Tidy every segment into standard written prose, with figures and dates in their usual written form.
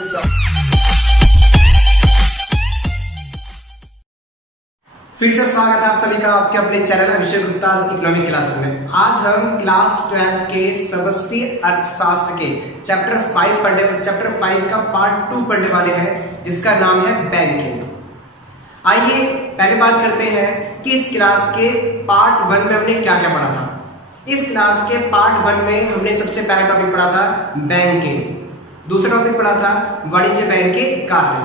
फिर से स्वागत है आप सभी का आपके अपने channel Abhishek Gupta economic classes में। आज हम क्लास 12 के समष्टि अर्थशास्त्र के चैप्टर 5 का पार्ट 2 पढ़ने वाले हैं, जिसका नाम है बैंकिंग। आइए पहले बात करते हैं कि इस क्लास के पार्ट 1 में हमने क्या क्या पढ़ा था। इस क्लास के पार्ट 1 में हमने सबसे पहला टॉपिक पढ़ा था बैंकिंग, दूसरा टॉपिक पढ़ा था वाणिज्य बैंक के कार्य,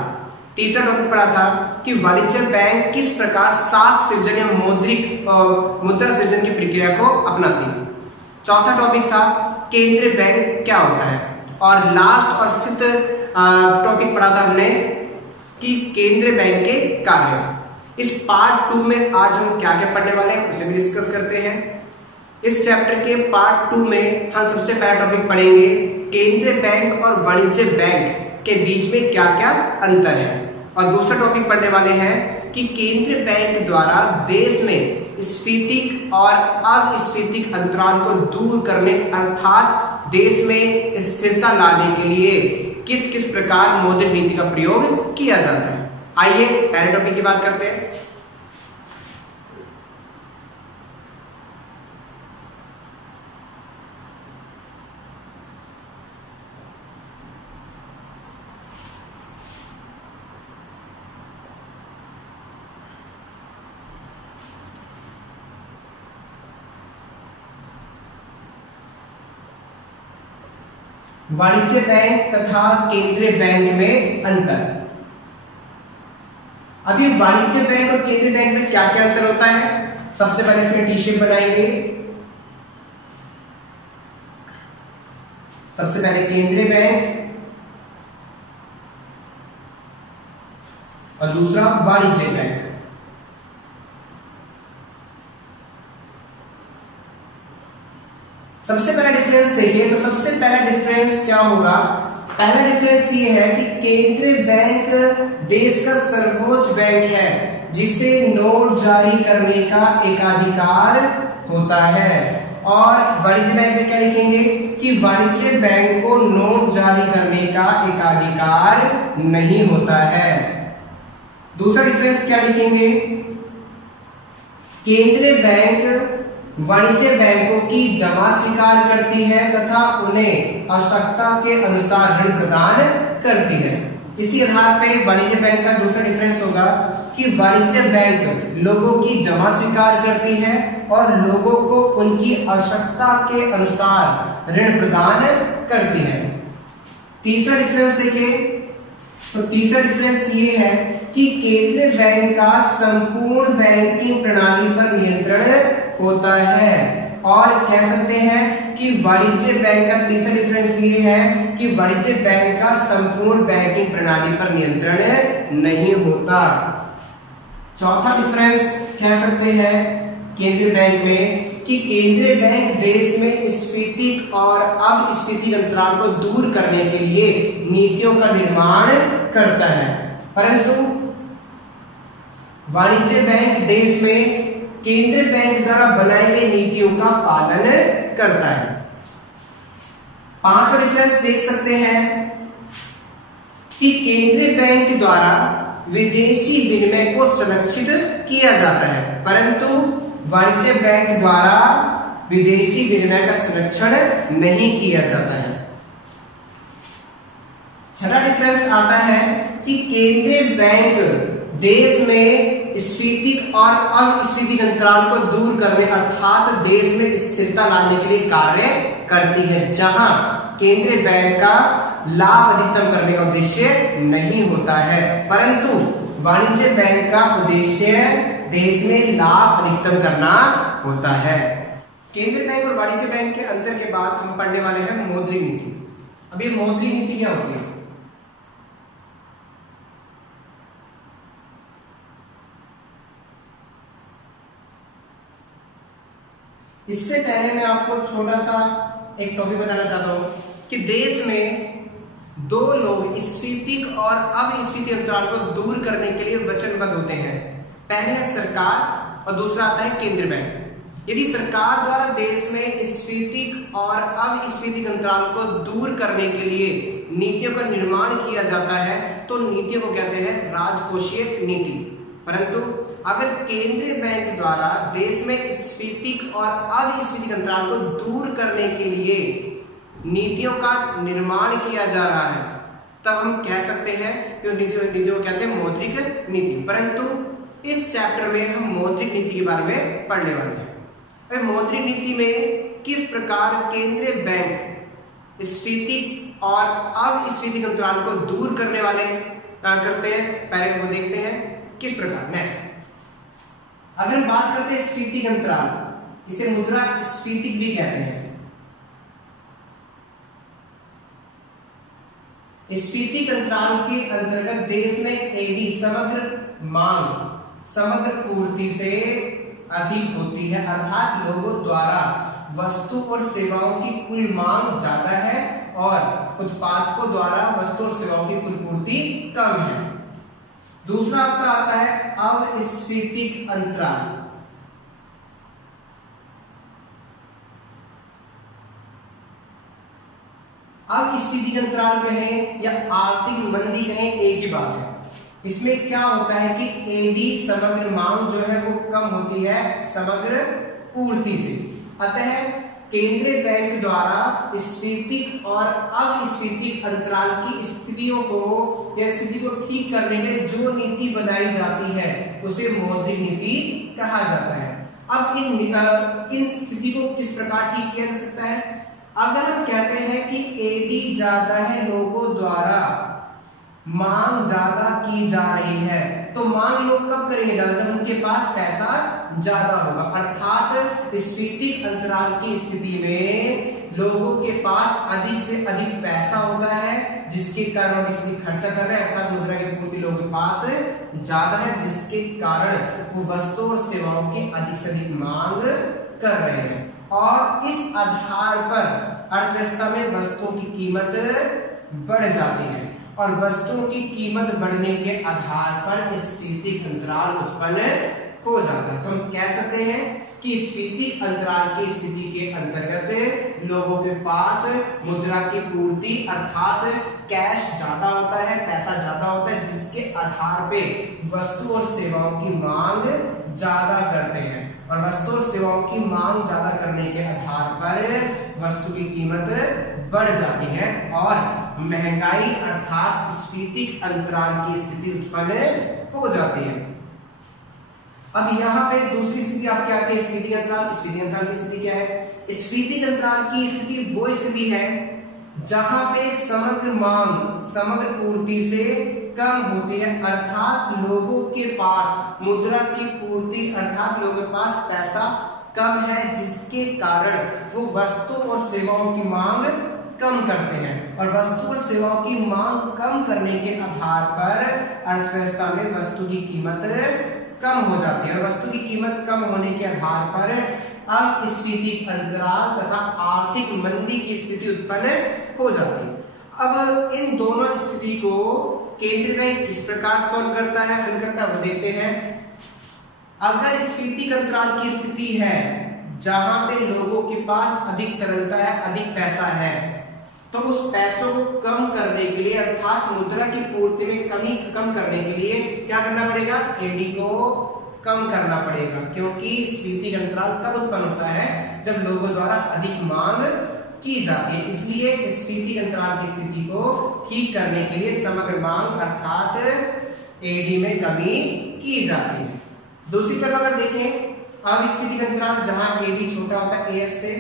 तीसरा टॉपिक पढ़ा था कि वाणिज्य बैंक किस प्रकार साख सृजन या मुद्रा सृजन की प्रक्रिया को अपनाती है। चौथा टॉपिक था केंद्रीय बैंक क्या होता है, और लास्ट और फिफ्थ टॉपिक पढ़ा था हमने कि केंद्रीय बैंक के कार्य। इस पार्ट 2 में आज हम क्या क्या पढ़ने वाले हैं उसे भी डिस्कस करते हैं। इस चैप्टर के पार्ट 2 में हम सबसे पहला टॉपिक पढ़ेंगे केंद्रीय बैंक और वाणिज्य बैंक के बीच में क्या क्या अंतर है, और दूसरा टॉपिक पढ़ने वाले हैं कि केंद्रीय बैंक द्वारा देश में स्फीतिक और अस्फीतिक अंतराल को दूर करने अर्थात देश में स्थिरता लाने के लिए किस किस प्रकार मौद्रिक नीति का प्रयोग किया जाता है। आइए पहले टॉपिक की बात करते हैं। वाणिज्य बैंक तथा केंद्रीय बैंक में अंतर। अभी वाणिज्य बैंक और केंद्रीय बैंक में क्या क्या अंतर होता है, सबसे पहले इसमें टी शेप बनाएंगे। सबसे पहले केंद्रीय बैंक और दूसरा वाणिज्य बैंक। सबसे पहला डिफरेंस देखिए, तो सबसे पहला डिफरेंस क्या होगा। पहला डिफरेंस ये है कि केंद्रीय बैंक देश का सर्वोच्च बैंक है, जिसे नोट जारी करने का एकाधिकार होता है। और वाणिज्य बैंक में क्या लिखेंगे कि वाणिज्य बैंक को नोट जारी करने का एकाधिकार नहीं होता है। दूसरा डिफरेंस क्या लिखेंगे, केंद्रीय बैंक वाणिज्य बैंकों की जमा स्वीकार करती है तथा उन्हें आवश्यकता के अनुसार ऋण प्रदान करती है। इसी आधार पर वाणिज्य बैंक का दूसरा डिफरेंस होगा कि वाणिज्य बैंक लोगों की जमा स्वीकार करती है और लोगों को उनकी आवश्यकता के अनुसार ऋण प्रदान करती है। तीसरा डिफरेंस देखिए, तो तीसरा डिफरेंस ये है कि केंद्रीय बैंक का संपूर्ण बैंकिंग प्रणाली पर नियंत्रण होता है। और कह सकते हैं कि वाणिज्य बैंक का तीसरा डिफरेंस ये है कि वाणिज्य बैंक का संपूर्ण बैंकिंग प्रणाली पर नियंत्रण नहीं होता। चौथा डिफरेंस कह सकते हैं केंद्रीय बैंक में कि केंद्रीय बैंक देश में स्फीतिक और अस्फीतिक अंतराल को दूर करने के लिए नीतियों का निर्माण करता है, परंतु वाणिज्य बैंक देश में केंद्रीय बैंक द्वारा बनाई गई नीतियों का पालन करता है। पांचवा डिफरेंस देख सकते हैं कि केंद्रीय बैंक द्वारा विदेशी विनिमय को संरक्षित किया जाता है, परंतु वाणिज्य बैंक द्वारा विदेशी विनिमय का संरक्षण नहीं किया जाता है। छठा डिफरेंस आता है कि केंद्रीय बैंक देश में स्फीतिक और अस्फीतिक अंतराल को दूर करने अर्थात देश में स्थिरता लाने के लिए कार्य करती है, जहां केंद्रीय बैंक का लाभ अधिकतम करने का उद्देश्य नहीं होता है, परंतु वाणिज्य बैंक का उद्देश्य देश में लाभ अधिकतम करना होता है। केंद्रीय बैंक और वाणिज्य बैंक के अंतर के बाद हम पढ़ने वाले हैं मौद्रिक नीति। अभी मौद्रिक नीति क्या होती है। इससे पहले मैं आपको छोटा सा एक टॉपिक बताना चाहता हूं कि देश में दो लोग स्फीतिक और अस्फीतिक अंतराल को दूर करने के लिए वचनबद्ध होते हैं। पहले है सरकार और दूसरा आता है केंद्रीय बैंक। यदि सरकार द्वारा देश में स्फीतिक और अस्फीतिक अंतराल को दूर करने के लिए नीतियों का निर्माण किया जाता है तो नीतियों को कहते हैं राजकोषीय नीति। परंतु अगर केंद्रीय बैंक द्वारा देश में स्फीति और अस्फीति अंतराल को दूर करने के लिए नीतियों का निर्माण किया जा रहा है तब हम कह सकते हैं कि नीतियों को कहते हैं मौद्रिक नीति। परंतु इस चैप्टर में हम मौद्रिक नीति के बारे में पढ़ने वाले हैं। मौद्रिक नीति में किस प्रकार केंद्रीय बैंक स्फीति और अस्फीति अंतराल को दूर करने वाले करते हैं, पहले वो देखते हैं किस प्रकार। नेक्स्ट अगर हम बात करते हैं स्फीति अंतराल, इसे मुद्रा स्फीति भी कहते हैं। स्फीति अंतराल के अंतर्गत देश में एडी समग्र मांग समग्र पूर्ति से अधिक होती है, अर्थात लोगों द्वारा वस्तु और सेवाओं की कुल मांग ज्यादा है और उत्पादकों द्वारा वस्तु और सेवाओं की कुल पूर्ति कम है। दूसरा आपका आता है अस्फीति अंतराल। अस्फीति अंतराल कहें या आर्थिक मंदी कहें, एक ही बात है। इसमें क्या होता है कि एडी समग्र मांग जो है वो कम होती है समग्र पूर्ति से। अतः केंद्रीय बैंक द्वारा स्फीति और अस्फीति अंतराल की स्थितियों को या स्थिति को ठीक करने के लिए जो नीति बनाई जाती है उसे मौद्रिक नीति कहा जाता है। अब इन स्थिति को किस प्रकार ठीक किया जा सकता है? अगर हम कहते हैं कि एडी ज्यादा है, लोगों द्वारा मांग ज्यादा की जा रही है, तो मांग लोग कब करेंगे? ज्यादा, जब उनके पास पैसा ज्यादा होगा। अर्थात स्फीति अंतराल की स्थिति में लोगों के पास अधिक से अधिक पैसा होता है, जिसके कारण वो इसमें खर्चा कर रहे हैं, अर्थात मुद्रा की पूर्ति लोगों के पास ज्यादा है, जिसके कारण वो वस्तु और सेवाओं की अधिक से अधिक मांग कर रहे हैं। और इस आधार पर अर्थव्यवस्था में वस्तुओं की कीमत बढ़ जाती है और वस्तुओं की कीमत बढ़ने के आधार पर स्फीति अंतराल उत्पन्न हो जाता है। तो हम कह सकते हैं कि स्फीति अंतराल की स्थिति के अंतर्गत लोगों के पास मुद्रा की पूर्ति अर्थात कैश ज्यादा होता है, पैसा ज्यादा होता है, जिसके आधार पे वस्तु और सेवाओं की मांग ज्यादा करते हैं और वस्तु और सेवाओं की मांग ज्यादा करने के आधार पर वस्तु की कीमत बढ़ जाती है और महंगाई अर्थात स्फीति अंतराल की स्थिति उत्पन्न हो जाती है। अब यहाँ पे दूसरी स्थिति आपकी आती है स्फीति अंतराल। स्फीति अंतराल की स्थिति क्या है? स्फीति अंतराल की स्थिति वो स्थिति है जहां पे समग्र मांग समग्र पूर्ति से कम होती है, अर्थात लोगों के पास मुद्रा की पूर्ति अर्थात लोगों के पास पैसा कम है, जिसके कारण वो वस्तु और सेवाओं की मांग कम करते हैं और वस्तु और सेवाओं की मांग कम करने के आधार पर अर्थव्यवस्था में वस्तु की कीमत कम हो जाती है और वस्तु की कीमत कम होने के आधार पर अब स्फीति अंतराल तथा आर्थिक मंदी की स्थिति उत्पन्न हो जाती है। अब इन दोनों स्थिति को केंद्रीय बैंक किस प्रकार सॉल्व करता है, हल करता है, वो देखते हैं। अगर स्फीति अंतराल की स्थिति है जहां पे लोगों के पास अधिक तरलता है, अधिक पैसा है, तो उस पैसों को कम करने के लिए अर्थात मुद्रा की पूर्ति में कमी कम करने के लिए क्या करना पड़ेगा? एडी को कम करना पड़ेगा, क्योंकि स्फीति अंतराल तब उत्पन्न होता है जब लोगों द्वारा अधिक मांग की जाती है। इसलिए स्फीति अंतराल की स्थिति को ठीक करने के लिए समग्र मांग अर्थात एडी में कमी की जाती है। दूसरी तरफ अगर देखें अस्फीति अंतराल जहां एडी छोटा होता है एएस से,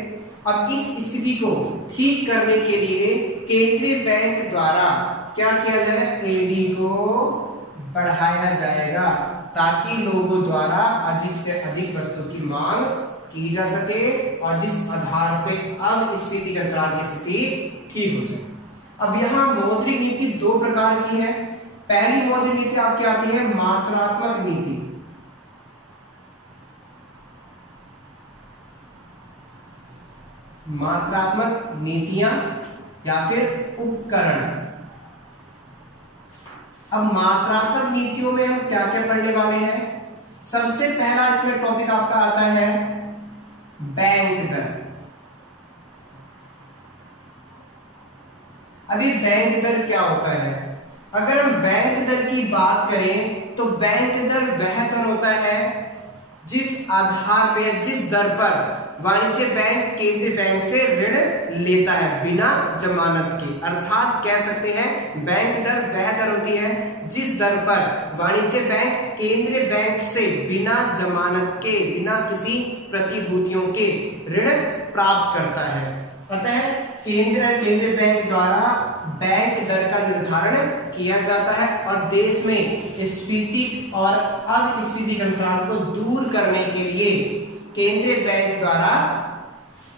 अब इस स्थिति को ठीक करने के लिए केंद्रीय बैंक द्वारा क्या किया जाएगा? एडी को बढ़ाया जाएगा ताकि लोगों द्वारा अधिक से अधिक वस्तु की मांग की जा सके और जिस आधार पे अब स्फीति अंतराल की स्थिति ठीक हो जाए। अब यहाँ मौद्रिक नीति दो प्रकार की है। पहली मौद्रिक नीति आपकी आती है मात्रात्मक नीति। मात्रात्मक नीतियां या फिर उपकरण। अब मात्रात्मक नीतियों में हम क्या क्या पढ़ने वाले हैं? सबसे पहला इसमें टॉपिक आपका आता है बैंक दर। अभी बैंक दर क्या होता है? अगर हम बैंक दर की बात करें तो बैंक दर वह दर होता है जिस आधार पे, जिस दर पर वाणिज्य बैंक केंद्रीय बैंक से ऋण लेता है बिना जमानत के। अर्थात कह सकते हैं बैंक दर वह दर होती है जिस दर पर वाणिज्य बैंक केंद्रीय बैंक से बिना जमानत के, बिना किसी प्रतिभूतियों के ऋण प्राप्त करता है। अतः केंद्रीय बैंक द्वारा बैंक दर का निर्धारण किया जाता है और देश में स्फीति और अस्फीति अंतराल को दूर करने के लिए केंद्रीय बैंक द्वारा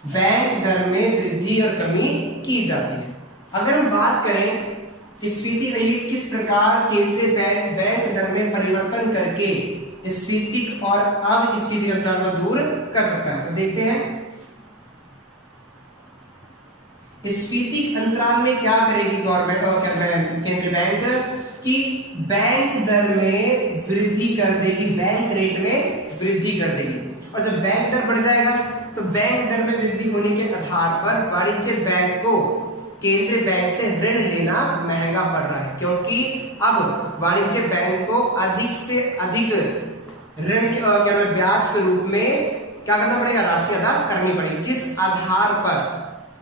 बैंक दर में वृद्धि और कमी की जाती है। अगर हम बात करें स्फीति का, ये किस प्रकार केंद्रीय बैंक बैंक दर में परिवर्तन करके स्फीति और अस्फीति अंतराल को दूर कर सकता है, तो देखते हैं। स्फीति अंतराल में क्या करेगी गवर्नमेंट और केंद्रीय बैंक कि बैंक दर में वृद्धि कर देगी, बैंक रेट में वृद्धि कर देगी। और जब बैंक दर बढ़ जाएगा तो बैंक दर में वृद्धि होने के आधार पर वाणिज्य बैंक को केंद्रीय बैंक से ऋण लेना महंगा पड़ रहा है, क्योंकि अब वाणिज्य बैंक को अधिक से अधिक ऋण ब्याज के रूप में क्या करना पड़ेगा, राशि अदा करनी पड़ेगी, जिस आधार पर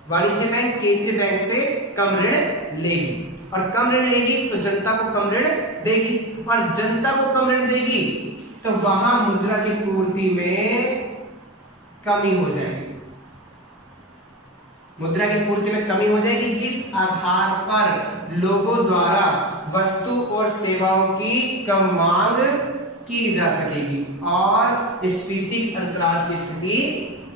वाणिज्य बैंक केंद्रीय बैंक से कम ऋण लेगी और कम ऋण लेगी तो जनता को कम ऋण देगी और जनता को कम ऋण देगी तो वहां मुद्रा की पूर्ति में कमी हो जाएगी, मुद्रा की पूर्ति में कमी हो जाएगी, जिस आधार पर लोगों द्वारा वस्तु और सेवाओं की कम मांग की जा सकेगी और स्फीति अंतराल की स्थिति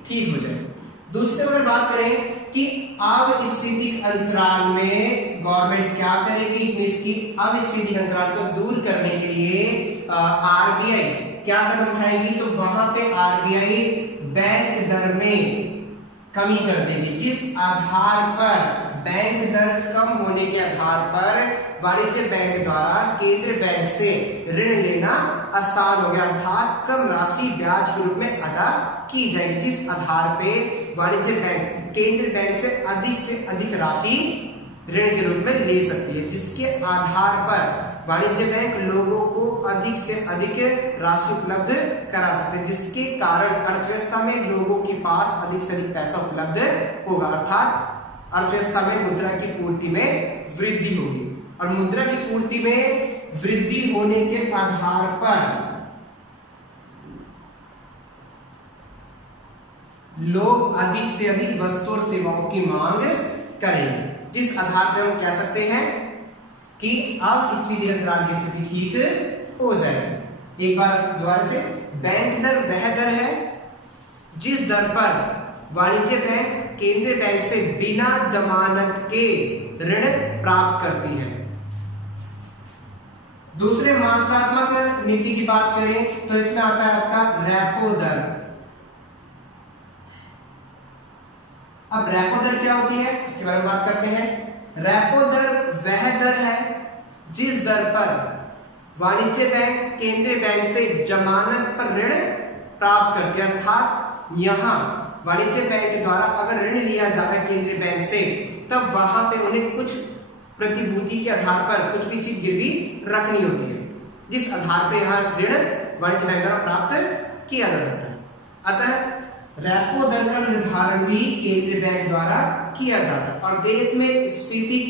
ठीक हो जाएगी। दूसरी अगर बात करें कि अस्फीति अंतराल में गवर्नमेंट क्या करेगी, इसकी अस्फीति अंतराल को दूर करने के लिए आरबीआई क्या कदम उठाएगी, तो वहां पे आरबीआई बैंक दर में कमी कर देगी, जिस आधार पर बैंक दर कम होने के आधार पर वाणिज्य बैंक द्वारा केंद्रीय बैंक से ऋण लेना आसान हो गया, अर्थात कम राशि ब्याज के रूप में अदा की जाएगी, जिस आधार पे वाणिज्य बैंक केंद्रीय बैंक से अधिक राशि ऋण के रूप में ले सकती है, जिसके आधार पर वाणिज्य बैंक लोगों को अधिक से अधिक राशि उपलब्ध करा सकते हैं, जिसके कारण अर्थव्यवस्था में लोगों के पास अधिक से अधिक पैसा उपलब्ध होगा, अर्थात अर्थव्यवस्था में मुद्रा की पूर्ति में वृद्धि होगी और मुद्रा की पूर्ति में वृद्धि होने के आधार पर लोग अधिक से अधिक वस्तु और सेवाओं की मांग करेंगे, जिस आधार पर हम कह सकते हैं कि अब स्फीति अंतराल की स्थिति ठीक हो जाएगी। एक बार दोबारा से, बैंक दर वह दर है जिस दर पर वाणिज्य बैंक केंद्रीय बैंक से बिना जमानत के ऋण प्राप्त करती है। दूसरे मात्रात्मक नीति की बात करें तो इसमें आता है आपका रेपो दर। अब रेपो दर क्या होती है इसके बारे में बात करते हैं। रेपो दर वह दर है जिस दर पर वाणिज्य बैंक केंद्रीय बैंक से जमानत पर ऋण प्राप्त करते हैं, अर्थात यहां वाणिज्य बैंक द्वारा अगर ऋण लिया जा रहा है केंद्रीय बैंक से, तब वहां पे उन्हें कुछ प्रतिभूति के आधार पर कुछ भी चीज गिरवी रखनी होती है, जिस आधार पर यहां ऋण वाणिज्य बैंक द्वारा प्राप्त किया जा सकता है। अतः रेपो दर का निर्धारण भी केंद्रीय बैंक द्वारा किया जाता है और देश में स्फीति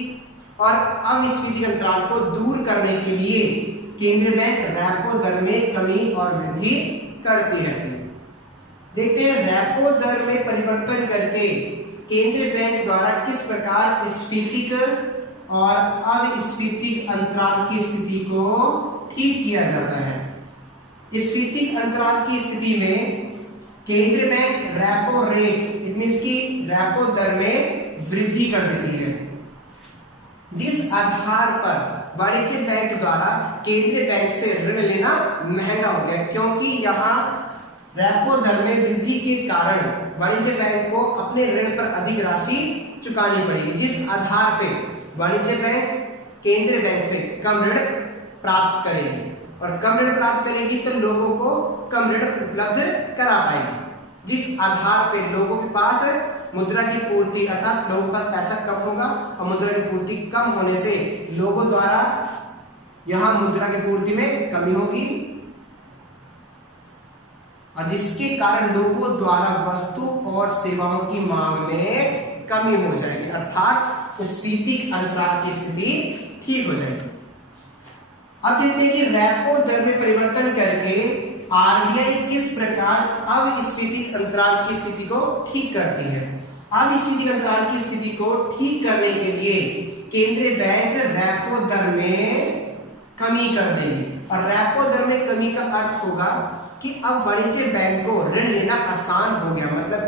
और अस्फीति अंतराल को दूर करने के लिए केंद्रीय बैंक रेपो दर में कमी और वृद्धि करती रहती है। देखते हैं रेपो दर में परिवर्तन करके केंद्रीय बैंक द्वारा किस प्रकार स्फीति और अस्फीति अंतराल की स्थिति को ठीक किया जाता है। स्फीति अंतराल की स्थिति में केंद्रीय bank repo rate it means की रेपो दर में वृद्धि कर देती है, जिस आधार पर वाणिज्य बैंक द्वारा केंद्रीय बैंक से ऋण लेना महंगा हो गया, क्योंकि यहाँ रेपो दर में वृद्धि के कारण वाणिज्य बैंक को अपने ऋण पर अधिक राशि चुकानी पड़ेगी, जिस आधार पे वाणिज्य बैंक केंद्रीय बैंक से कम ऋण प्राप्त करेगी और कम ऋण प्राप्त करेगी तो लोगों को कम ऋण उपलब्ध करा पाएगी, जिस आधार पे लोगों के पास मुद्रा की पूर्ति अर्थात लोगों का पैसा कम होगा और मुद्रा की पूर्ति कम होने से लोगों द्वारा यहां मुद्रा की पूर्ति में कमी होगी और जिसके कारण लोगों द्वारा वस्तु और सेवाओं की मांग में कमी हो जाएगी अर्थात स्फीति अंतराल की स्थिति ठीक हो जाएगी। अब देखते हैं कि रेपो दर में परिवर्तन करके आरबीआई किस प्रकार अविस्फीति अंतराल की स्थिति को ठीक करती है। अविस्फीति अंतराल की स्थिति को ठीक करने के लिए केंद्रीय बैंक रेपो दर में कमी कर देगी और रेपो दर में कमी का अर्थ होगा कि अब वाणिज्य बैंक को ऋण लेना आसान हो गया, मतलब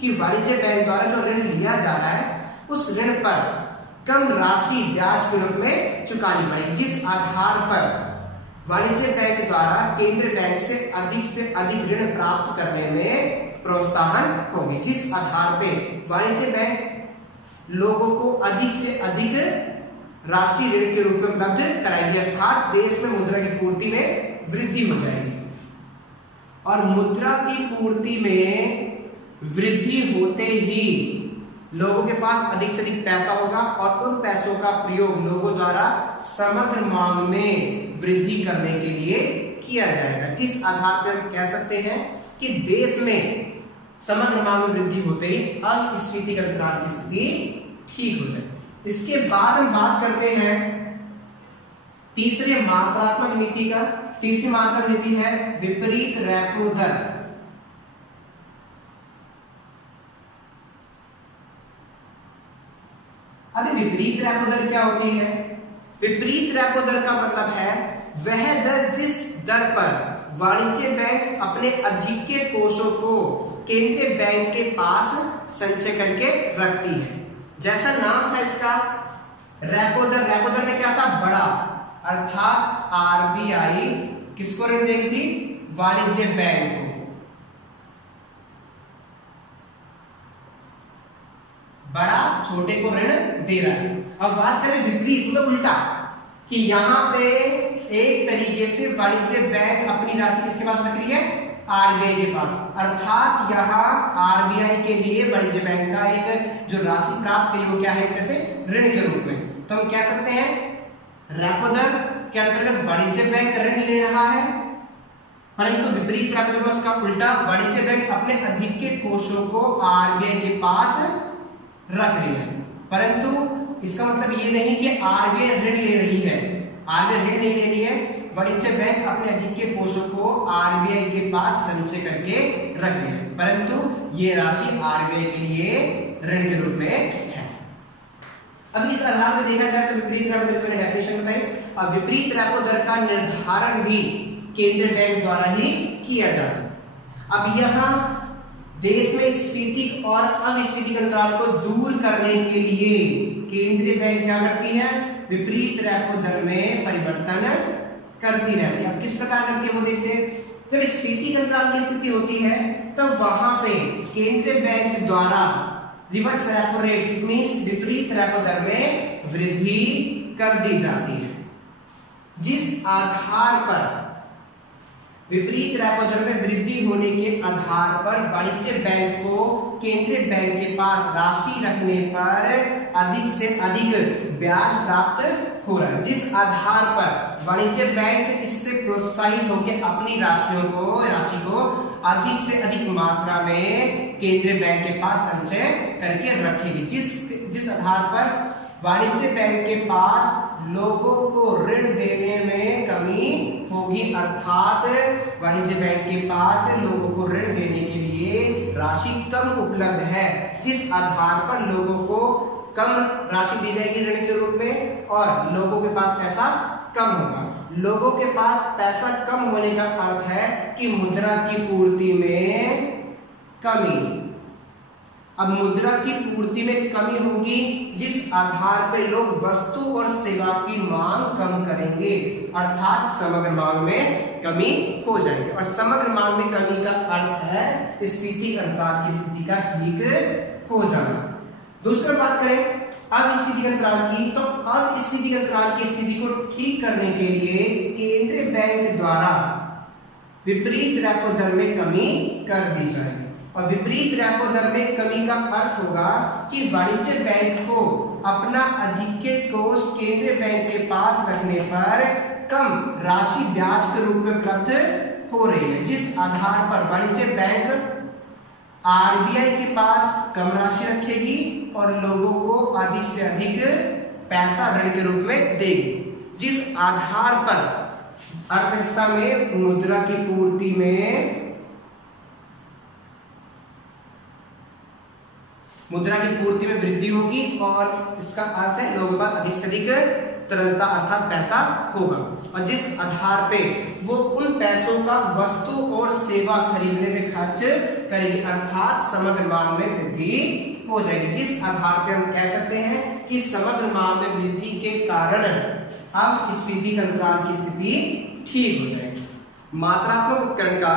कि वाणिज्य बैंक द्वारा जो ऋण लिया जा रहा है उस ऋण पर कम राशि ब्याज के रूप में चुकानी पड़ेगी, जिस आधार पर वाणिज्य बैंक द्वारा केंद्रीय बैंक से अधिक ऋण प्राप्त करने में प्रोत्साहन होगी, जिस आधार पे वाणिज्य बैंक लोगों को अधिक से अधिक राशि ऋण के रूप में उपलब्ध कराएगी अर्थात देश में मुद्रा की पूर्ति में वृद्धि हो जाएगी। और मुद्रा की पूर्ति में वृद्धि होते ही लोगों के पास अधिक से अधिक पैसा होगा और उन पैसों का प्रयोग लोगों द्वारा समग्र मांग में वृद्धि करने के लिए किया जाएगा, जिस आधार पर हम कह सकते हैं कि देश में समग्र मांग में वृद्धि होते ही अविस्फीति अंतराल की स्थिति ठीक हो जाएगी। इसके बाद हम बात करते हैं तीसरे मात्रात्मक नीति का। तीसरी मात्रात्मक नीति है विपरीत रेपो दर। अभी विपरीत रेपो दर क्या होती है? विपरीत रेपो दर का मतलब है वह दर जिस दर पर वाणिज्य बैंक अपने अधिक कोषों को केंद्रीय बैंक के पास संचय करके रखती है। जैसा नाम था इसका रेपो दर। रेपो दर में क्या था? बड़ा, अर्थात आरबीआई किसको ऋण देगी थी? वाणिज्य बैंक को। बड़ा छोटे को ऋण दे रहा है। अब बात करें विपरीत, मतलब उल्टा, कि यहां पे एक तरीके से वाणिज्य बैंक अपनी राशि किसके पास रख रही है? आरबीआई के पास, अर्थात यहाँ आरबीआई के लिए वाणिज्य बैंक का एक जो राशि प्राप्त की वो क्या है? कैसे? ऋण के रूप में। तो हम कह सकते हैं रेपो दर के अंतर्गत वाणिज्य बैंक ऋण ले रहा है, परंतु विपरीत रेपो दर उसका उल्टा, वाणिज्य बैंक अपने अधिक के कोषों को आरबीआई के पास रख रही है। परंतु इसका मतलब ये नहीं कि आरबीआई ऋण ले रही है, आरबीआई ऋण नहीं ले रही है, वाणिज्य बैंक अपने अधिक के कोषों को आरबीआई के पास संचय करके रख रही है, परंतु ये राशि आरबीआई के लिए ऋण के रूप में है। अब इस आधार पर देखा जाए तो विपरीत रेपो दर की डेफिनेशन बताई। अब विपरीत रेपो दर का निर्धारण भी केंद्रीय बैंक द्वारा ही किया जाता है। अब यहाँ देश में स्फीति और अविस्फीति अंतराल को दूर करने के लिए केंद्रीय बैंक क्या करती है? विपरीत रेपो दर में परिवर्तन करती रहती है। अब किस प्रकार करती है वो देखते हैं। जब स्फीति अंतराल की स्थिति होती है तब वहां पे केंद्रीय बैंक द्वारा reverse repo rate, it means विपरीत रेपो दर में वृद्धि कर दी जाती है, जिस आधार पर विपरीत रेपो दर में वृद्धि होने के आधार पर वाणिज्य बैंक को केंद्रीय बैंक के पास राशि रखने पर अधिक से अधिक ब्याज प्राप्त हो रहा है, जिस आधार पर वाणिज्य बैंक इससे प्रोत्साहित होकर अपनी राशि को अधिक से अधिक मात्रा में केंद्रीय बैंक के पास संचय करके रखेगी, जिस आधार पर वाणिज्य बैंक के पास लोगों को ऋण देने में कमी होगी, अर्थात वाणिज्य बैंक के पास लोगों को ऋण देने के लिए राशि कम उपलब्ध है, जिस आधार पर लोगों को कम राशि दी जाएगी ऋण के रूप में और लोगों के पास पैसा कम होगा। लोगों के पास पैसा कम होने का अर्थ है कि मुद्रा की पूर्ति में कमी। अब मुद्रा की पूर्ति में कमी होगी, जिस आधार पर लोग वस्तु और सेवा की मांग कम करेंगे, अर्थात समग्र मांग में कमी हो जाएगी। और समग्र मांग में कमी का अर्थ है स्फीति अंतराल की स्थिति का ठीक हो जाना। दूसरा बात करें अविस्फीति अंतराल की, तो अविस्फीति अंतराल की स्थिति को ठीक करने के लिए केंद्रीय बैंक द्वारा विपरीत रेपो दर में कमी कर दी जाएगी। और विपरीत रेपो दर में कमी का अर्थ होगा कि वाणिज्य बैंक को अपना अधिकृत कोष केंद्रीय बैंक के पास रखने पर कम राशि ब्याज के रूप में उपलब्ध हो रही है, जिस आधार पर वाणिज्य बैंक आरबीआई के पास कम राशि रखेगी और लोगों को अधिक से अधिक पैसा ऋण के रूप में देगी, जिस आधार पर अर्थव्यवस्था में मुद्रा की पूर्ति में वृद्धि होगी और इसका अर्थ है लोगों के पास अधिक से अधिक तरलता अर्थात पैसा होगा, और जिस आधार पे वो उन पैसों का वस्तु और सेवा खरीदने में खर्च करेगी अर्थात समग्र मांग में वृद्धि हो जाएगी, जिस आधार पे हम कह सकते हैं कि समग्र मांग में वृद्धि के कारण अब स्फीति अंतराल की स्थिति ठीक हो जाएगी। मात्रात्मक उपकरण का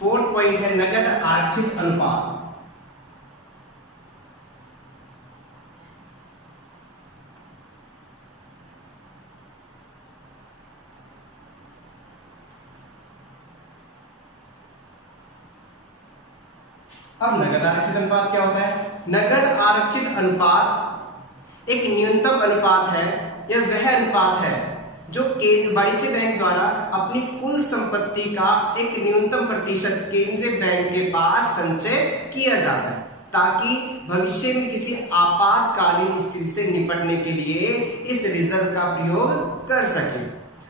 4th पॉइंट है नकद आरक्षित अनुपात। अब नगद आरक्षित अनुपात क्या होता है? नगद आरक्षित अनुपात एक न्यूनतम अनुपात है, यह वह अनुपात है जो वाणिज्य बैंक द्वारा अपनी कुल संपत्ति का एक न्यूनतम प्रतिशत केंद्रीय बैंक के पास संचय किया जाता है ताकि भविष्य में किसी आपातकालीन स्थिति से निपटने के लिए इस रिजर्व का प्रयोग कर सके।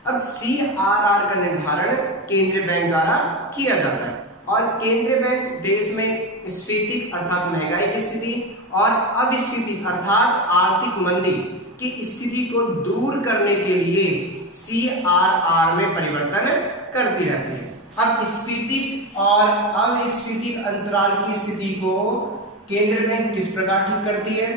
अब CRR का निर्धारण केंद्रीय बैंक द्वारा किया जाता है और केंद्रीय बैंक देश में स्फीति अर्थात महंगाई की स्थिति और अविस्फीति अर्थात आर्थिक मंदी की स्थिति को दूर करने के लिए CRR में परिवर्तन करती रहती है। अब स्फीति और अविस्फीति अंतराल की स्थिति को केंद्रीय बैंक किस प्रकार ठीक करती है?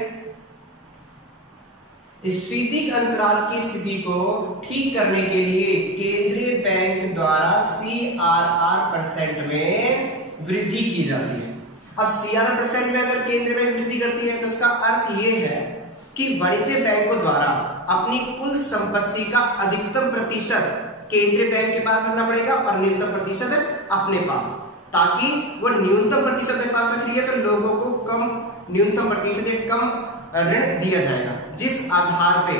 स्फीति अंतराल की स्थिति को ठीक करने के लिए केंद्रीय बैंक द्वारा CRR% में वृद्धि की जाती है। अब CRR% में अगर केंद्रीय बैंक वृद्धि करती है तो इसका अर्थ यह है कि वाणिज्य बैंकों द्वारा अपनी कुल संपत्ति का अधिकतम प्रतिशत केंद्रीय बैंक के पास रखना पड़ेगा और न्यूनतम प्रतिशत अपने पास, ताकि वो न्यूनतम प्रतिशत अपने पास रख लिया तो लोगों को कम न्यूनतम प्रतिशत या कम ऋण दिया जाएगा, जिस आधार पे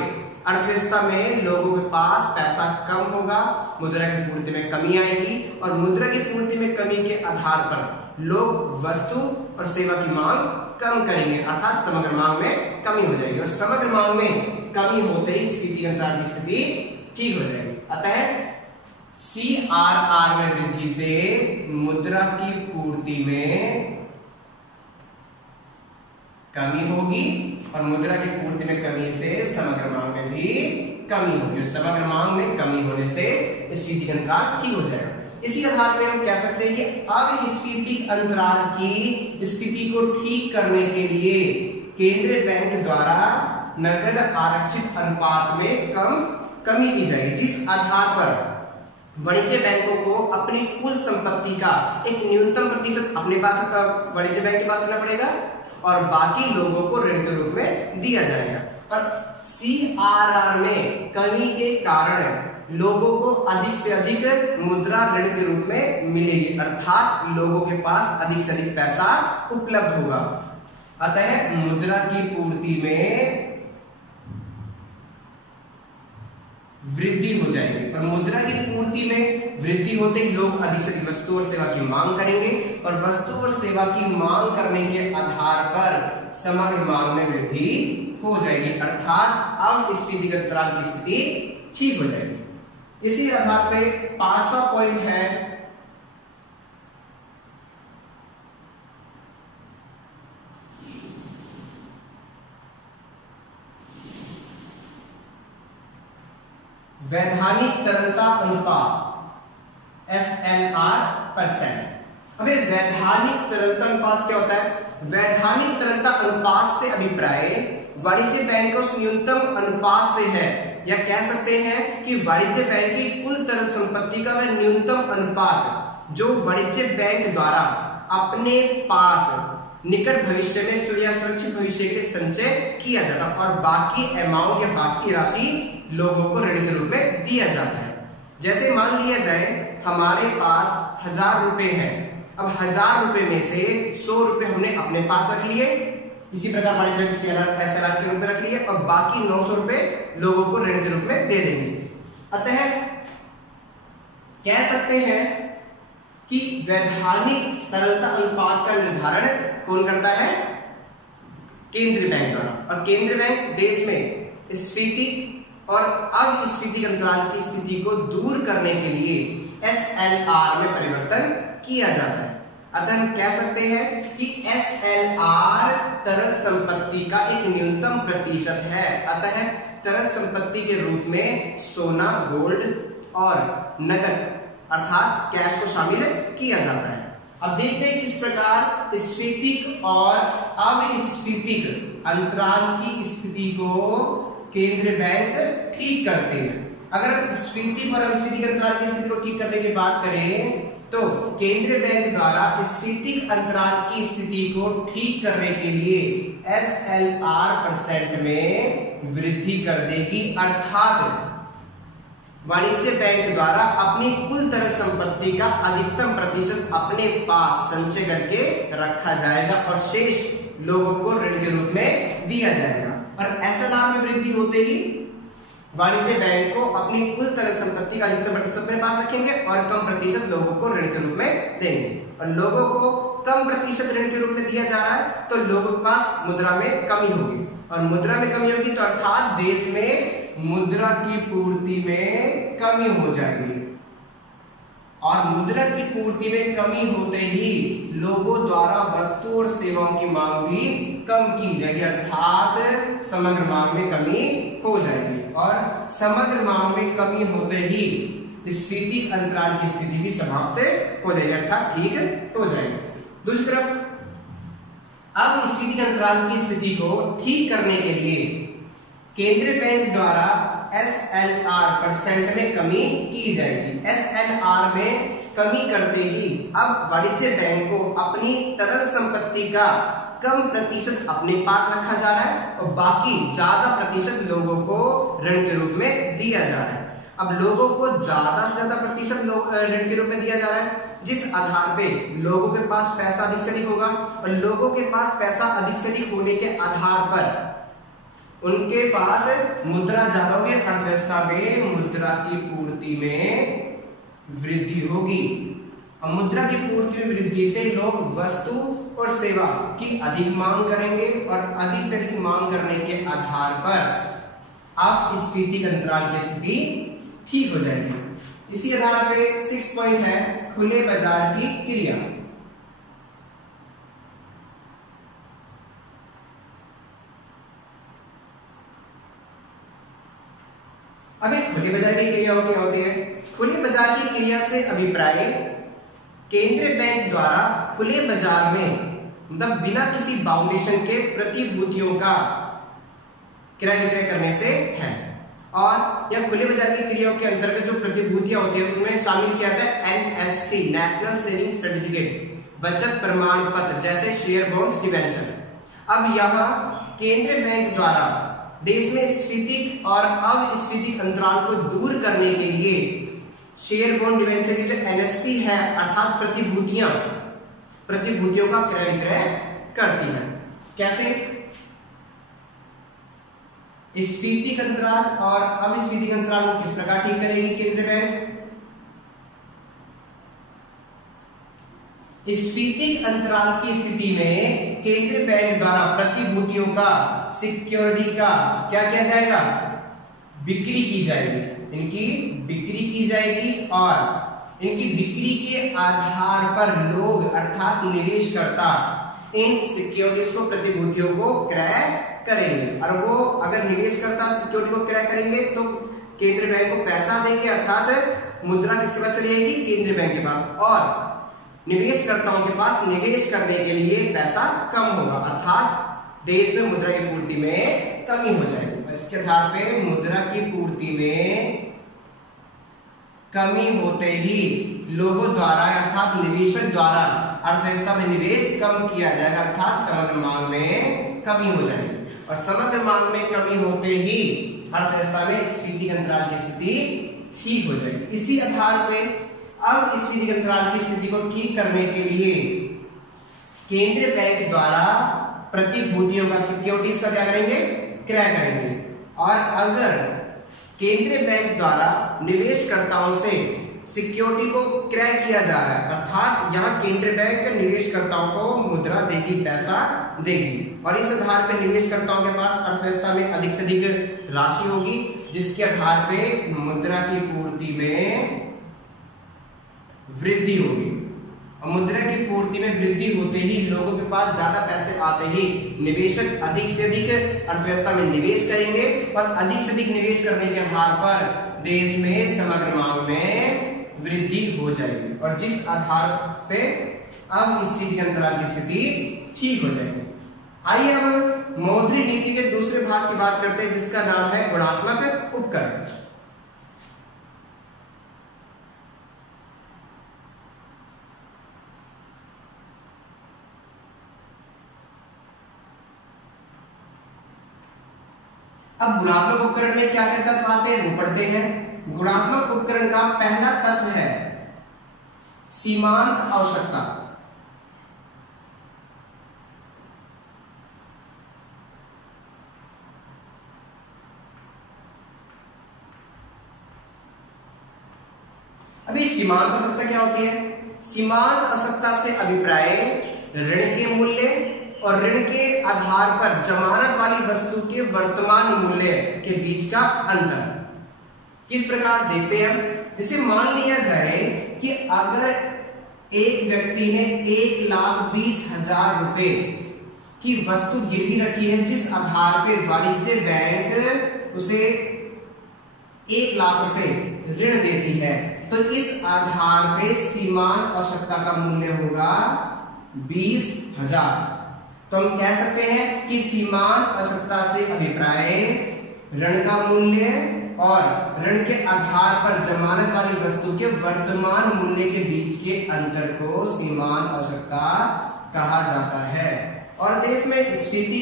अर्थव्यवस्था में लोगों के पास पैसा कम होगा, मुद्रा की पूर्ति में कमी आएगी और मुद्रा की पूर्ति में कमी के आधार पर लोग वस्तु और सेवा की मांग कम करेंगे अर्थात समग्र मांग में कमी हो जाएगी और समग्र मांग में कमी होते ही स्फीति अंतराल की स्थिति ठीक हो जाएगी। अतः CRR में वृद्धि से मुद्रा की पूर्ति में कमी होगी और मुद्रा की पूर्ति में कमी से समग्र मांग में भी कमी होगी और समग्र मांग में कमी होने से स्फीति अंतराल ठीक हो जाएगा। इसी आधार पे हम कह सकते हैं कि अब स्फीति अंतराल की स्थिति को ठीक करने के लिए केंद्रीय बैंक द्वारा नकद आरक्षित अनुपात में कमी की जाएगी, जिस आधार पर वाणिज्य बैंकों को अपनी कुल संपत्ति का एक न्यूनतम प्रतिशत अपने पास वाणिज्य बैंक के पास रखना पड़ेगा और बाकी लोगों को ऋण के रूप में दिया जाएगा। पर CRR में कमी के कारण लोगों को अधिक से अधिक मुद्रा ऋण के रूप में मिलेगी अर्थात लोगों के पास अधिक से अधिक पैसा उपलब्ध होगा। अतः मुद्रा की पूर्ति में वृद्धि हो जाएगी और मुद्रा की पूर्ति में वृद्धि होते ही लोग अधिक से अधिक वस्तु और सेवा की मांग करेंगे और वस्तु और सेवा की मांग करने के आधार पर समग्र मांग में वृद्धि हो जाएगी अर्थात अब स्फीति अंतराल की स्थिति ठीक हो जाएगी। इसी आधार पे 5वां पॉइंट है वैधानिक तरलता अनुपात SLR%। अबे वैधानिक तरलता अनुपात क्या होता है? वैधानिक तरलता अनुपात से अभिप्राय वाणिज्य बैंक उस न्यूनतम अनुपात से है या कह सकते हैं कि वाणिज्य बैंक की कुल तरल संपत्ति का वह न्यूनतम अनुपात जो वाणिज्य बैंक द्वारा अपने पास निकट भविष्य में सुरक्षित भविष्य के लिए संचय किया जाता और बाकी अमाउंट या बाकी राशि लोगों को ऋण के रूप में दिया जाता है। जैसे मान लिया जाए हमारे पास 1000 रुपए हैं, अब 1000 रुपए में से 100 रुपए हमने अपने पास रख लिए, इसी प्रकार वाणिज्यिक SLR के रूप में रख लिए, और बाकी 900 रुपए लोगों को ऋण के रूप में दे देंगे। अतः कह सकते हैं कि वैधानिक तरलता अनुपात का निर्धारण कौन करता है? केंद्रीय बैंक द्वारा। और केंद्रीय बैंक देश में स्फीति और अविस्फीति अंतराल की स्थिति को दूर करने के लिए SLR में परिवर्तन किया जाता है। अतः हम कह सकते हैं कि SLR तरल संपत्ति का एक न्यूनतम प्रतिशत है। अतः तरल संपत्ति के रूप में सोना, गोल्ड और नकद अर्थात कैश को शामिल किया जाता है। अब देखते हैं किस प्रकार स्फीतिक और अविस्फीतिक अंतराल की स्थिति को केंद्रीय बैंक ठीक करते हैं। अगर स्फीतिक और अविस्फीतिक अंतराल की स्थिति को ठीक करने की बात करें तो केंद्रीय बैंक द्वारा स्फीतिक अंतराल की स्थिति को ठीक करने के लिए SLR% में वृद्धि कर देगी, अर्थात वाणिज्य बैंक द्वारा अपनी कुल तरल संपत्ति का अधिकतम प्रतिशत अपने पास संचय करके रखा जाएगा और शेष लोगों को ऋण के रूप में दिया जाएगा। और SLR में वृद्धि होते ही वाणिज्य बैंक को अपनी कुल तरल संपत्ति का अधिकतम प्रतिशत अपने पास रखेंगे और कम प्रतिशत लोगों को ऋण के रूप में देंगे। और लोगों को कम प्रतिशत ऋण के रूप में दिया जा रहा है तो लोगों के पास मुद्रा में कमी होगी, और मुद्रा में कमी होगी तो अर्थात देश में मुद्रा की पूर्ति में कमी हो जाएगी, और मुद्रा की पूर्ति में कमी होते ही लोगों द्वारा वस्तु और सेवाओं की मांग भी कम की जाएगी, अर्थात समग्र मांग में कमी हो जाएगी। और समग्र मांग में कमी होते ही स्फीतिक अंतराल की स्थिति भी समाप्त हो जाएगी, अर्थात ठीक हो जाएगी। दूसरी तरफ अब स्फीतिक अंतराल की स्थिति को ठीक करने के लिए केंद्रीय बैंक द्वारा SLR% में कमी की जाएगी। SLR में कमी करते ही अब वाणिज्य बैंक को अपनी तरल संपत्ति का कम प्रतिशत अपने पास रखा जा रहा है और बाकी ज्यादा प्रतिशत लोगों को ऋण के रूप में दिया जा रहा है। अब लोगों को ज्यादा से ज्यादा प्रतिशत ऋण के रूप में दिया जा रहा है, जिस आधार पे लोगों के पास पैसा अधिक से अधिक होगा, और लोगों के पास पैसा अधिक से अधिक होने के आधार पर उनके पास मुद्रा ज्यादा होगी, अर्थव्यवस्था में मुद्रा की पूर्ति में वृद्धि होगी। और मुद्रा की पूर्ति में वृद्धि से लोग वस्तु और सेवा की अधिक मांग करेंगे, और अधिक से अधिक मांग करने के आधार पर अपस्फीतिक अंतराल की स्थिति ठीक हो जाएगी। इसी आधार पे 6 पॉइंट है खुले बाजार की क्रिया। अब खुले बाजार की क्रिया होती है। खुले बाजार की क्रिया से अभिप्राय केंद्रीय बैंक द्वारा खुले बाजार में मतलब बिना किसी बाउंडेशन के प्रतिभूतियों का क्रय विक्रय करने से है। और यह खुले बाजार की क्रियाओं के अंतर्गत जो प्रतिभूतियां होती है उनमें शामिल किया जाता है NSC नेशनल सेविंग सर्टिफिकेट, बचत प्रमाण पत्र जैसे शेयर, बॉन्ड्स, डिबेंचर। अब यहाँ केंद्रीय बैंक द्वारा देश में स्फीतिक और अविस्फीतिक अंतराल को दूर करने के लिए शेयर, बॉन्ड, डिबेंचर की जो NSC है अर्थात प्रतिभूतियों का क्रय विक्रय करती है। कैसे? स्फीतिक अंतराल और अविस्फीतिक अंतराल को किस प्रकार ठीक करेगी केंद्रीय बैंक? स्फीतिक अंतराल की स्थिति में केंद्रीय बैंक द्वारा प्रतिभूतियों का, सिक्योरिटी का क्या किया जाएगा? बिक्री की जाएगी, इनकी बिक्री की जाएगी, और इनकी बिक्री के आधार पर लोग अर्थात निवेशकर्ता इन सिक्योरिटीज को, प्रतिभूतियों को क्रय करेंगे। और वो अगर निवेशकर्ता सिक्योरिटी को क्रय करेंगे तो केंद्रीय बैंक को पैसा देंगे, अर्थात मुद्रा किसके पास चली जाएगी? केंद्रीय बैंक के पास। और निवेशकर्ताओं के पास निवेश करने के लिए पैसा कम होगा, अर्थात देश में मुद्रा की पूर्ति में कमी हो जाएगी। इसके आधार पे मुद्रा की पूर्ति में कमी होते ही लोगों द्वारा अर्थात निवेशक द्वारा अर्थव्यवस्था में निवेश कम किया जाएगा, अर्थात समग्र मांग में कमी हो जाएगी। और समग्र मांग में कमी होते ही अर्थव्यवस्था में स्फीतिक अंतराल की स्थिति ठीक हो जाएगी। इसी आधार पे अब स्फीति अंतराल की स्थिति को ठीक करने के लिए केंद्रीय बैंक द्वारा प्रतिभूतियों का सिक्योरिटीज का क्या करेंगे, क्रय करेंगे। और अगर केंद्रीय बैंक द्वारा निवेशकर्ताओं से सिक्योरिटी को क्रय किया जा रहा है, अर्थात यहाँ केंद्रीय बैंक निवेशकर्ताओं को मुद्रा देगी, पैसा देगी, और इस आधार पर निवेशकर्ताओं के पास अर्थव्यवस्था में अधिक से अधिक राशि होगी, जिसके आधार पे मुद्रा की पूर्ति में वृद्धि होगी। और मुद्रा की पूर्ति में वृद्धि होते ही लोगों के पास ज्यादा पैसे आते ही निवेशक अधिक से अधिक अर्थव्यवस्था में निवेश करेंगे, और अधिक से अधिक निवेश करने के आधार पर देश में समग्र मांग में वृद्धि हो जाएगी, और जिस आधार पे अब स्फीति अंतराल की स्थिति ठीक हो जाएगी। आइए अब मौद्रिक नीति के दूसरे भाग की बात करते हैं, जिसका नाम है गुणात्मक उपकरण। अब गुणात्मक उपकरण में क्या क्या तत्व आते हैं वो पढ़ते हैं। गुणात्मक उपकरण का पहला तत्व है सीमांत आवश्यकता। अभी सीमांत आवश्यकता क्या होती है? सीमांत आवश्यकता से अभिप्राय ऋण के मूल्य और ऋण के आधार पर जमानत वाली वस्तु के वर्तमान मूल्य के बीच का अंतर। किस प्रकार देखते हैं? जैसे मान लिया जाए कि अगर एक व्यक्ति ने 1,20,000 रुपए की वस्तु गिरवी रखी है, जिस आधार पर वाणिज्य बैंक उसे 1 लाख रुपए ऋण देती है, तो इस आधार पे सीमांत आवश्यकता का मूल्य होगा 20,000। तो हम कह सकते हैं कि सीमांत आवश्यकता से अभिप्राय ऋण का मूल्य और ऋण के आधार पर जमानत वाली वस्तु के वर्तमान मूल्य के बीच के अंतर को सीमांत आवश्यकता कहा जाता है। और देश में स्फीति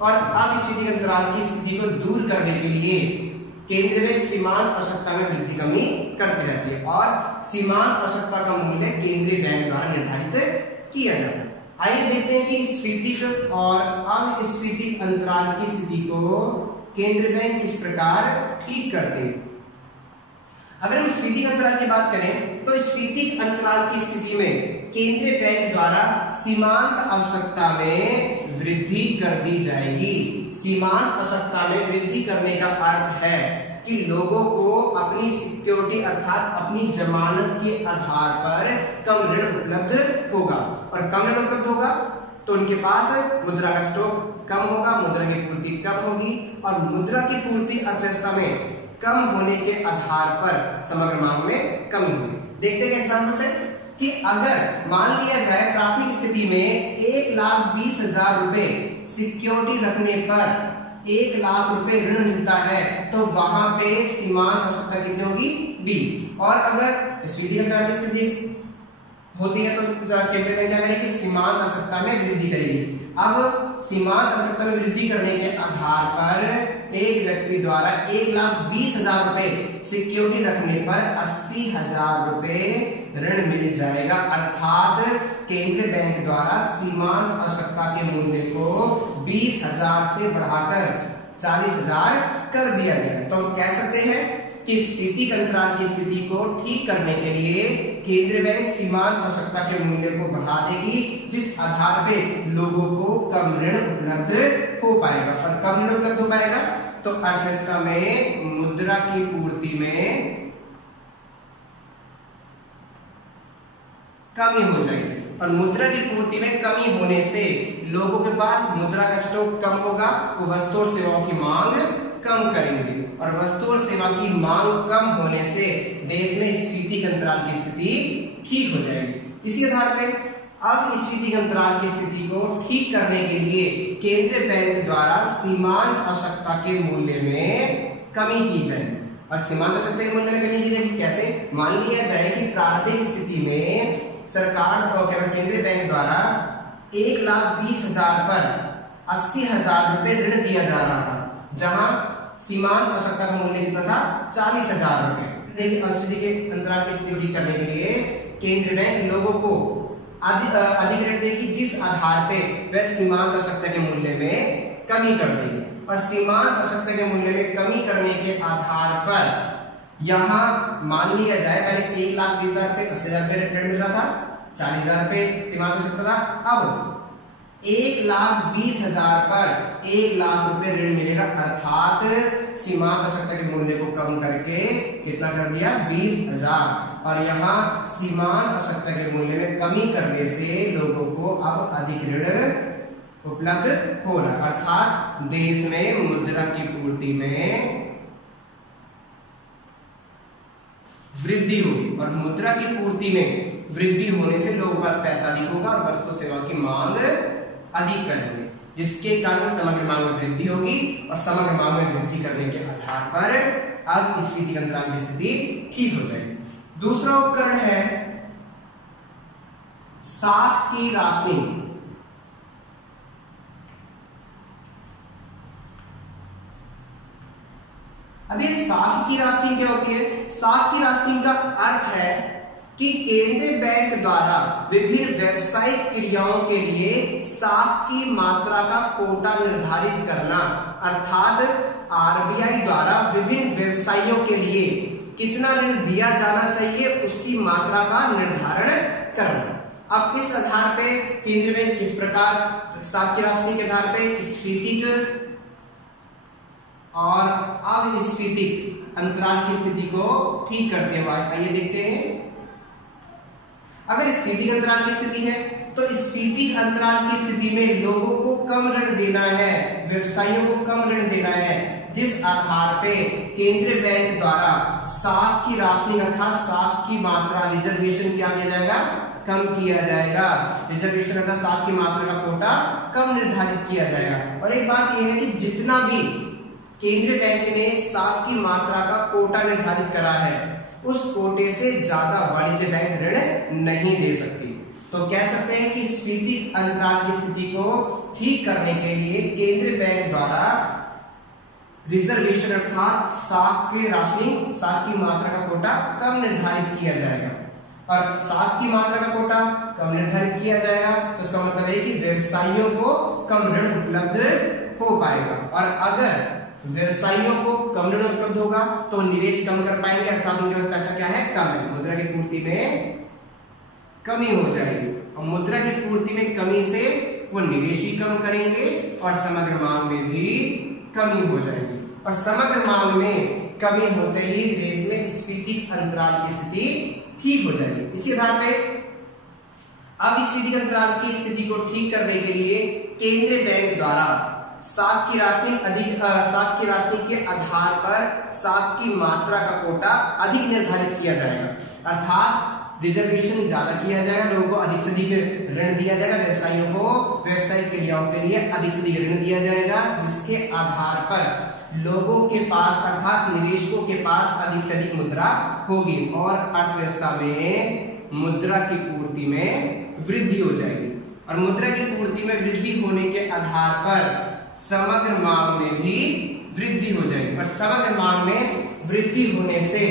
और अस्फीति अंतराल की स्थिति को दूर करने के लिए केंद्रीय बैंक सीमांत आवश्यकता में वृद्धि कमी करती रहती है, और सीमांत आवश्यकता का मूल्य केंद्रीय बैंक द्वारा निर्धारित किया जाता है। आइए देखते हैं कि स्फीति और अस्फीति अंतराल की स्थिति को केंद्रीय बैंक किस प्रकार ठीक करते हैं। अगर हम स्फीति अंतराल की बात करें तो स्फीति अंतराल की स्थिति में केंद्रीय बैंक द्वारा सीमांत आवश्यकता में वृद्धि कर दी जाएगी। सीमांत आवश्यकता में वृद्धि करने का अर्थ है कि लोगों को अपनी सिक्योरिटी अर्थात अपनी जमानत के आधार पर कम ऋण उपलब्ध होगा, और कम ऋण उपलब्ध होगा तो उनके पास मुद्रा का स्टॉक कम होगा, मुद्रा की पूर्ति कम होगी, और मुद्रा की पूर्ति अर्थव्यवस्था में कम होने के आधार पर समग्र मांग में कमी होगी। देखते हैं एग्जांपल से कि अगर मान लिया जाए प्राथमिक स्थिति में 1,20,000 रुपए सिक्योरिटी रखने पर 1 लाख रुपए ऋण मिलता है, तो वहां पे सीमांत आवश्यकता कितनी होगी? 20। और अगर स्फीति अंतराल की स्थिति होती है तो केंद्रीय बैंक क्या करेगी? सीमांत आवश्यकता में वृद्धि करेगी। अब सीमांत आवश्यकता में वृद्धि करने के आधार पर एक व्यक्ति द्वारा 1,20,000 रुपए सिक्योरिटी रखने पर 80,000 रुपए ऋण मिल जाएगा, अर्थात केंद्रीय बैंक द्वारा सीमांत आवश्यकता के मूल्य को 20,000 से बढ़ाकर 40,000 कर दिया गया। तो हम कह सकते हैं कि स्फीति अंतराल की स्थिति को ठीक करने के लिए केंद्रीय बैंक सीमांत आवश्यकता के मूल्य को बढ़ा देगी, जिस आधार पे लोगों को कम ऋण उपलब्ध हो पाएगा। और कम ऋण उपलब्ध हो पाएगा तो अर्थव्यवस्था में मुद्रा की पूर्ति में कमी हो जाएगी, और मुद्रा की पूर्ति में कमी होने से लोगों के पास मुद्रा का स्टॉक कम होगा, वो वस्तु और सेवाओं की मांग कम करेंगे, और वस्तु और सेवा की मांग कम होने से देश में स्फीति अंतराल की स्थिति ठीक हो जाएगी। इसी आधार पर अब स्फीति अंतराल की स्थिति को ठीक करने के लिए केंद्रीय बैंक द्वारा सीमांत आवश्यकता के मूल्य में कमी की जाएगी। और सीमांत आवश्यकता के मूल्य में कमी की जाएगी कैसे? मान लिया जाए कि प्रारंभिक स्थिति में सरकार और केंद्रीय बैंक द्वारा 1,20,000 पर 80,000 रुपए ऋण दिया जा रहा था, जहां सीमांत आवश्यकता का मूल्य कितना था? 40,000 रुपए। देखिए अस्थिति के अंतराल की स्थिति ठीक करने के लिए केंद्रीय बैंक लोगों को अधिक ऋण देगी जिस आधार पे वह सीमांत आवश्यकता के मूल्य में कमी कर देगी। और सीमांत आवश्यकता के मूल्य में कमी करने के आधार पर यहाँ मान लिया जाए पहले 1,20,000 रुपए 80,000 रुपए ऋण मिल रहा था, 40,000 रुपए सीमांत आवश्यकता था, अब 1,20,000 पर 1 लाख रुपए ऋण मिलेगा, अर्थात सीमांत आवश्यकता के मूल्य को कम करके कितना कर दिया 20,000। और यहाँ सीमांत आवश्यकता के मूल्य में कमी करने से लोगों को अब अधिक ऋण उपलब्ध हो रहा है, अर्थात देश में मुद्रा की पूर्ति में वृद्धि होगी। और मुद्रा की पूर्ति में वृद्धि होने से लोगों के पास पैसा अधिक होगा और वस्तु सेवा की मांग अधिक करेंगे, जिसके कारण समग्र मांग में वृद्धि होगी। और समग्र मांग में वृद्धि करने के आधार पर अब स्फीति अंतराल की स्थिति ठीक हो जाएगी। दूसरा उपकरण है साख की राशनिंग। अब ये साख की राशनिंग क्या होती है? साख की राशनिंग का अर्थ है कि केंद्रीय बैंक द्वारा विभिन्न व्यावसायिक क्रियाओं के लिए साख की मात्रा का कोटा निर्धारित करना, अर्थात आरबीआई द्वारा विभिन्न व्यवसायों के लिए कितना ऋण दिया जाना चाहिए उसकी मात्रा का निर्धारण करना। अब इस आधार पे केंद्रीय बैंक किस प्रकार साख की राशनिंग के आधार पे स्फीतिक और अविस्फीतिक अंतराल की स्थिति को ठीक करते हुए आइए देखते हैं। अगर स्फीतिक अंतराल की स्थिति है तो स्फीतिक अंतराल की स्थिति में लोगों को कम ऋण देना है, व्यवसायियों को कम ऋण देना है, जिस आधार पे केंद्रीय बैंक द्वारा साख की राशनिंग अर्थात साख की मात्रा रिजर्वेशन क्या किया जाएगा? कम किया जाएगा। रिजर्वेशन अर्थात साख की मात्रा का कोटा कम निर्धारित किया जाएगा। और एक बात यह है कि जितना भी केंद्रीय बैंक ने साख की मात्रा का कोटा निर्धारित करा है उस कोटे से ज्यादा वाणिज्य बैंक ऋण नहीं दे सकती। तो कह सकते हैं कि स्फीतिक अंतराल की स्थिति को ठीक करने के लिए केंद्रीय बैंक द्वारा रिजर्वेशन अर्थात साख के राशनिंग साख की मात्रा का कोटा कम निर्धारित किया जाएगा। और साख की मात्रा का कोटा कम निर्धारित किया जाएगा तो इसका मतलब है कि व्यवसायियों को कम ऋण उपलब्ध हो पाएगा। और अगर व्यवसायियों को कम ऋण उपलब्ध होगा तो निवेश कम कर पाएंगे, अर्थात उनके पास पैसा क्या है? कम है। मुद्रा की पूर्ति में कमी हो जाएगी और मुद्रा की पूर्ति में कमी से वो निवेश ही कम करेंगे और समग्र मांग में भी कमी हो जाएगी। और समग्र मांग में कमी होते ही देश में स्फीतिक अंतराल की स्थिति ठीक हो जाएगी। इसी आधार पे अब स्फीतिक अंतराल की स्थिति को ठीक करने के लिए केंद्रीय बैंक द्वारा साख की राशनिंग के आधार पर साख की मात्रा का कोटा अधिक निर्धारित किया जाएगा, अर्थात रिजर्वेशन ज्यादा किया जाएगा, लोगों को अधिक से अधिक ऋण दिया जाएगा, व्यवसायियों को व्यवसायिक क्रियाओं के लिए अधिक से अधिक ऋण दिया जाएगा, जिसके आधार पर लोगों के पास अर्थात निवेशकों के पास अधिक से अधिक मुद्रा होगी और अर्थव्यवस्था में मुद्रा की पूर्ति में वृद्धि हो जाएगी। और मुद्रा की पूर्ति में वृद्धि होने के आधार पर समग्र मांग में भी वृद्धि हो जाएगी। और समग्र मांग में वृद्धि होने से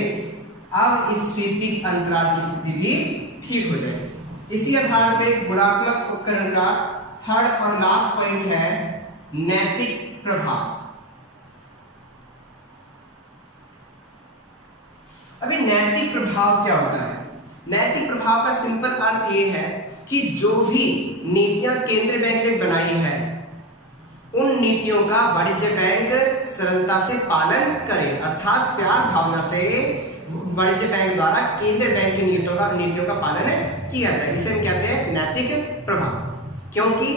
अब स्फीतिक अंतराल की स्थिति भी ठीक हो जाएगी। इसी आधार पर गुणात्मक उपकरण का थर्ड और लास्ट पॉइंट है नैतिक प्रभाव। अभी नैतिक प्रभाव क्या होता है? नैतिक प्रभाव का सिंपल अर्थ यह है कि जो भी नीतियां केंद्रीय बैंक ने बनाई है उन नीतियों का वाणिज्य बैंक सरलता से पालन करे, अर्थात प्यार भावना से वाणिज्य बैंक द्वारा केंद्रीय बैंक की नीतियों का पालन किया जाए। इसे हम कहते हैं नैतिक प्रभाव, क्योंकि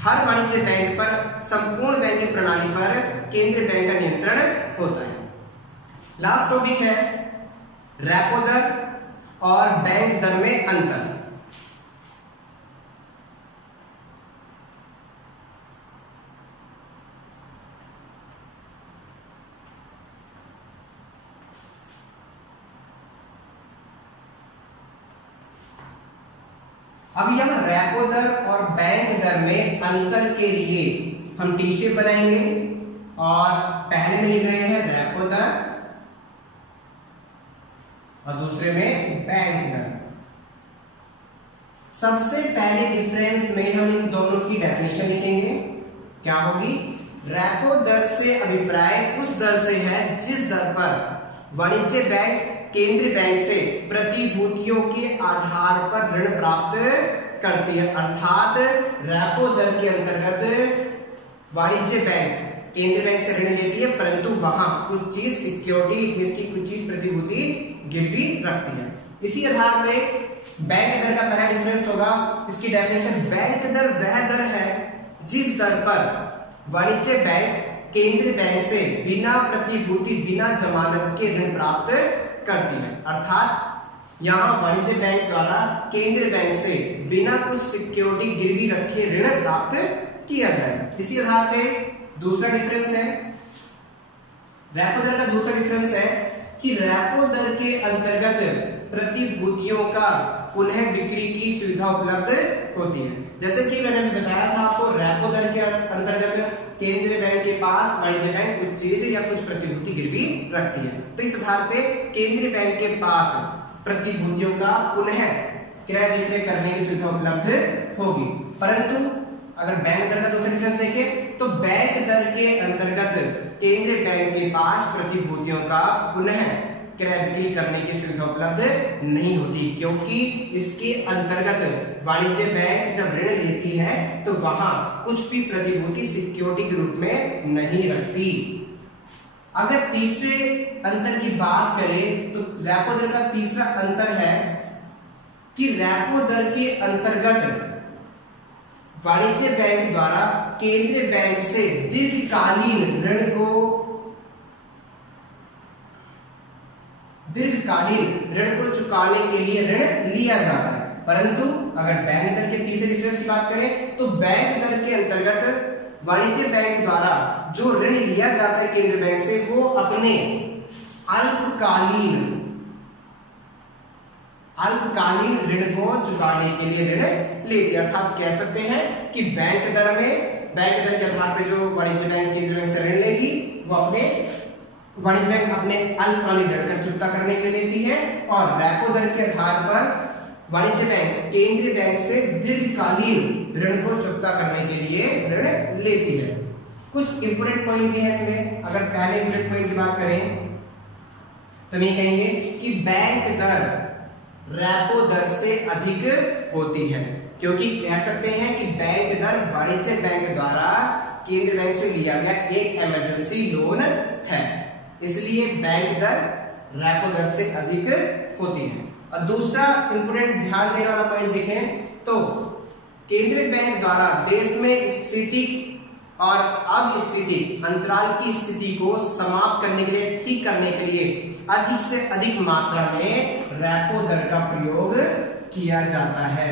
हर वाणिज्य बैंक पर संपूर्ण बैंकिंग प्रणाली पर केंद्रीय बैंक का नियंत्रण होता है। लास्ट टॉपिक है रेपो दर और बैंक दर में अंतर। अब यह रेपो दर और बैंक दर में अंतर के लिए हम टी शेप बनाएंगे और पहले में लिख रहे हैं रेपो दर और दूसरे में बैंक दर। सबसे पहले डिफरेंस में हम इन दोनों की डेफिनेशन लिखेंगे। क्या होगी? रेपो दर से अभिप्राय उस दर से है जिस दर पर वाणिज्य बैंक केंद्रीय बैंक से प्रतिभूतियों के आधार पर ऋण प्राप्त करती है। अर्थात रेपो दर के अंतर्गत वाणिज्य बैंक केंद्रीय बैंक से ऋण लेती है, परंतु वहां कुछ चीज सिक्योरिटी, इसकी कुछ चीज प्रतिभूति गिरवी रखती है। इसी आधार में बैंक दर का पहला डिफरेंस होगा। इसकी डेफिनेशन, बैंक दर वह दर है जिस दर पर वाणिज्य बैंक केंद्रीय बैंक से बिना प्रतिभूति बिना जमानत के ऋण प्राप्त करती है। अर्थात यहां वाणिज्य बैंक द्वारा केंद्रीय बैंक से बिना कुछ सिक्योरिटी गिरवी रखे ऋण प्राप्त किया जाए। इसी आधार पे दूसरा डिफरेंस है, रेपो दर का दूसरा डिफरेंस है कि रेपो दर के अंतर्गत प्रतिभूतियों का पुनः बिक्री की सुविधा उपलब्ध होती है। जैसे कि मैंने बताया था आपको, रेपो दर के अंतर्गत केंद्रीय बैंक के पास वाणिज्य बैंक कुछ चीज या कुछ प्रतिभूति गिरवी रखती है, तो इस आधार पे केंद्रीय बैंक के पास प्रतिभूतियों का पुनः क्रय विक्रय करने की सुविधा उपलब्ध होगी। परंतु अगर बैंक दर का दूसरा डिफरेंस देखें तो बैंक दर के अंतर्गत केंद्रीय बैंक के पास प्रतिभूतियों का पुनः क्रय बिक्री करने की सुविधा उपलब्ध नहीं होती, क्योंकि इसके अंतर्गत वाणिज्य बैंक जब ऋण लेती है तो वहां कुछ भी प्रतिभूति सिक्योरिटी के रूप में नहीं रखती। अगर तीसरे अंतर की बात करें तो रेपो दर का तीसरा अंतर है कि रेपो दर के अंतर्गत वाणिज्य बैंक द्वारा केंद्रीय बैंक से दीर्घकालीन ऋण को चुकाने के लिए ऋण लिया जाता है। परंतु अगर बैंक दर के तीसरे डिफरेंस की बात करें तो बैंक दर के अंतर्गत वाणिज्य बैंक द्वारा जो ऋण लिया जाता है केंद्रीय बैंक से, वो अपने अल्पकालीन ऋण को चुकाने के लिए ऋण लेती है। अर्थात कह सकते हैं कि बैंक दर के आधार पर जो वाणिज्य बैंक केंद्रीय बैंक से ऋण लेगी, वो वाणिज्य बैंक अपने अल्पकालीन ऋण का चुकता करने के लिए लेती है, और रेपो दर के आधार पर वाणिज्य बैंक केंद्रीय बैंक से दीर्घकालीन ऋण को चुकता करने के लिए ऋण लेती है। कुछ इंपोर्टेंट पॉइंट भी है इसमें। अगर पहले इंपोर्टेंट पॉइंट की बात करें तो हम ये कहेंगे कि बैंक दर रेपो दर से अधिक होती है, क्योंकि कह सकते हैं कि बैंक दर वाणिज्य बैंक द्वारा केंद्रीय बैंक से लिया गया एक इमरजेंसी लोन है, इसलिए बैंक दर रेपो दर से अधिक होती है। और दूसरा इंपोर्टेंट ध्यान देने वाला पॉइंट देखें तो केंद्रीय बैंक द्वारा देश में स्फीति और अविस्फीति अंतराल की स्थिति को समाप्त करने के लिए, ठीक करने के लिए अधिक से अधिक मात्रा में रेपो दर का प्रयोग किया जाता है।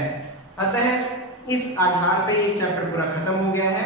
अतः इस आधार पर ये चैप्टर पूरा खत्म हो गया है।